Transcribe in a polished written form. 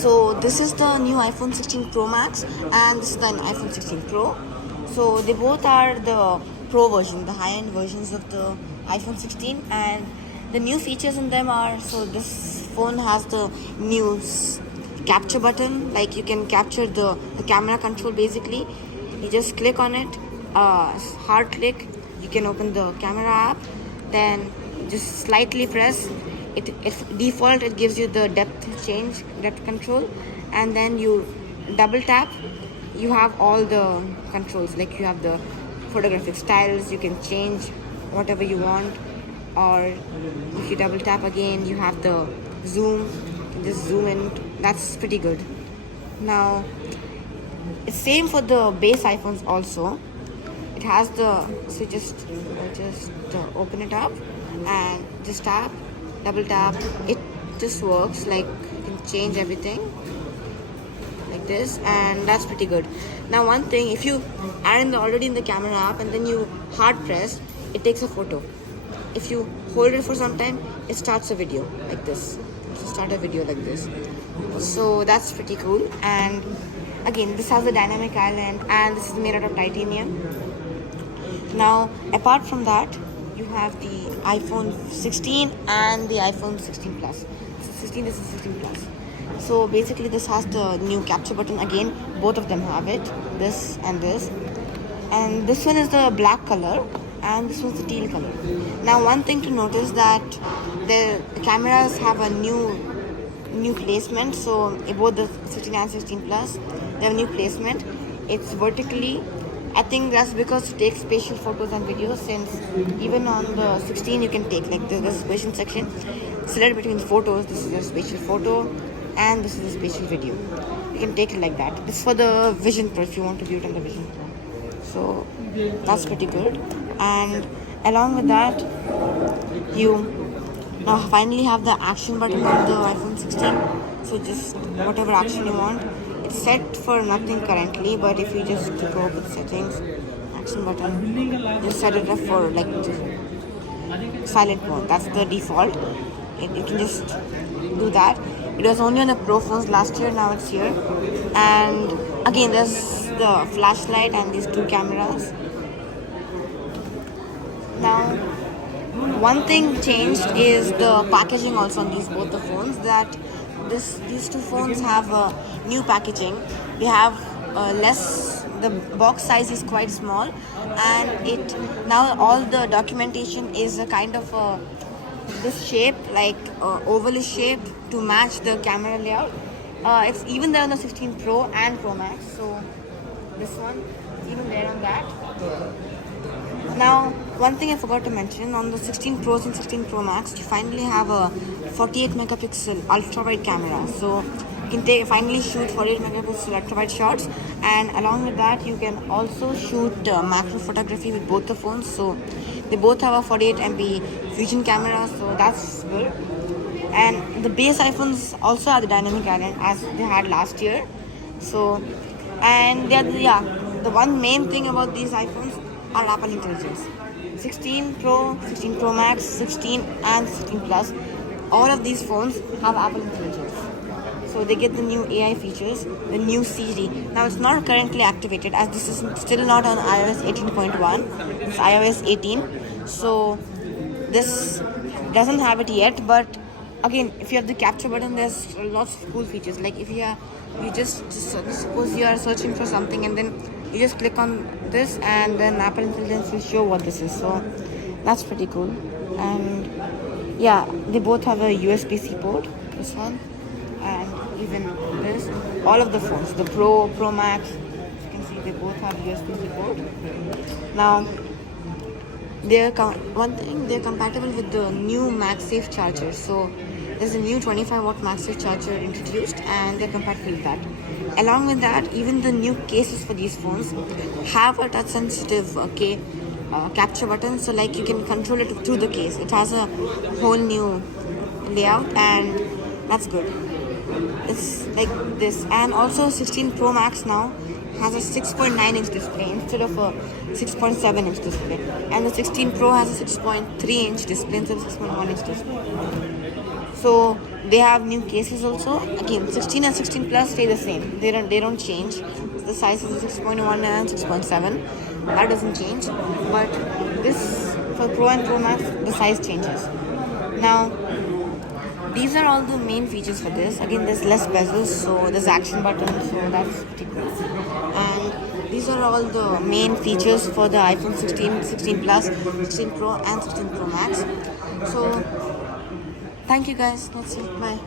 So this is the new iPhone 16 Pro Max and this is the iPhone 16 Pro. So they both are the Pro version, the high-end versions of the iPhone 16, and the new features in them are, so this phone has the new capture button, like you can capture the camera control basically. You just click on it, hard click, you can open the camera app, then just slightly press it. Default it gives you the depth control, and then you double tap, you have all the controls, like you have the photographic styles, you can change whatever you want, or if you double tap again you have the zoom, you can just zoom in. That's pretty good. Now it's same for the base iPhones also. It has the, so just open it up and just tap, double tap, it just works, like you can change everything like this, and that's pretty good. Now one thing, if you are already in the camera app and then you hard press, it takes a photo. If you hold it for some time, it starts a video like this. Start a video like this. So that's pretty cool. And again, this has a dynamic island and this is made out of titanium. Now apart from that, you have the iPhone 16 and the iPhone 16 Plus. So 16, this is 16 Plus. So basically this has the new capture button again. Both of them have it, this and this. And this one is the black color and this one's the teal color. Now one thing to notice that the cameras have a new placement. So both the 16 and 16 Plus, they have a new placement. It's vertically. I think that's because to take spatial photos and videos, since even on the 16 you can take, like there's a spatial section. Select between the photos, this is a spatial photo and this is a spatial video. You can take it like that. This is for the Vision Pro if you want to view it on the Vision Pro. So that's pretty good. And along with that, you now finally have the action button on the iPhone 16. So just whatever action you want. It's set for nothing currently, but if you just go with settings, action button, just set it up for like silent mode. That's the default. You can just do that. It was only on the Pro phones last year, now it's here. And again, there's the flashlight and these two cameras. Now one thing changed is the packaging also on both the phones, that these two phones have a new packaging. They have less, the box size is quite small, and it now all the documentation is a kind of this shape, like ovalish shape to match the camera layout. It's even there on the 16 Pro and Pro Max, so this one is even there on that. Now, one thing I forgot to mention, on the 16 Pros and 16 Pro Max, you finally have a 48 megapixel ultra-wide camera. So you can finally shoot 48 megapixel ultra-wide shots, and along with that, you can also shoot macro photography with both the phones. So they both have a 48 MP fusion camera, so that's good. And the base iPhones also have the dynamic island as they had last year. So, and the one main thing about these iPhones are Apple Intelligence. 16 Pro, 16 Pro Max, 16 and 16 Plus, all of these phones have Apple Intelligence. So they get the new AI features, the new Siri. Now it's not currently activated as this is still not on iOS 18.1. It's iOS 18. So this doesn't have it yet, but again, if you have the capture button, there's lots of cool features. Like if you just suppose you are searching for something and then you just click on this and then Apple Intelligence will show what this is. So that's pretty cool. And yeah, they both have a USB-C port, this one and even this. All of the phones, the Pro, Pro Max, you can see they both have USB-C port. Now they're compatible with the new MagSafe charger. So there's a new 25 watt MagSafe charger introduced and they're compatible with that. Along with that, even the new cases for these phones have a touch sensitive capture button, so like you can control it through the case. It has a whole new layout and that's good. It's like this. And also 16 Pro Max now has a 6.9 inch display instead of a 6.7 inch display, and the 16 Pro has a 6.3 inch display instead of 6.1 inch display. So They have new cases also. Again, 16 and 16 plus stay the same. They don't change. The size is 6.1 and 6.7. That doesn't change. But this for Pro and Pro Max, the size changes. Now, these are all the main features for this. Again, there's less bezels, so there's action buttons, so that's pretty cool. And these are all the main features for the iPhone 16, 16 Plus, 16 Pro, and 16 Pro Max. So, thank you guys. That's it. Bye.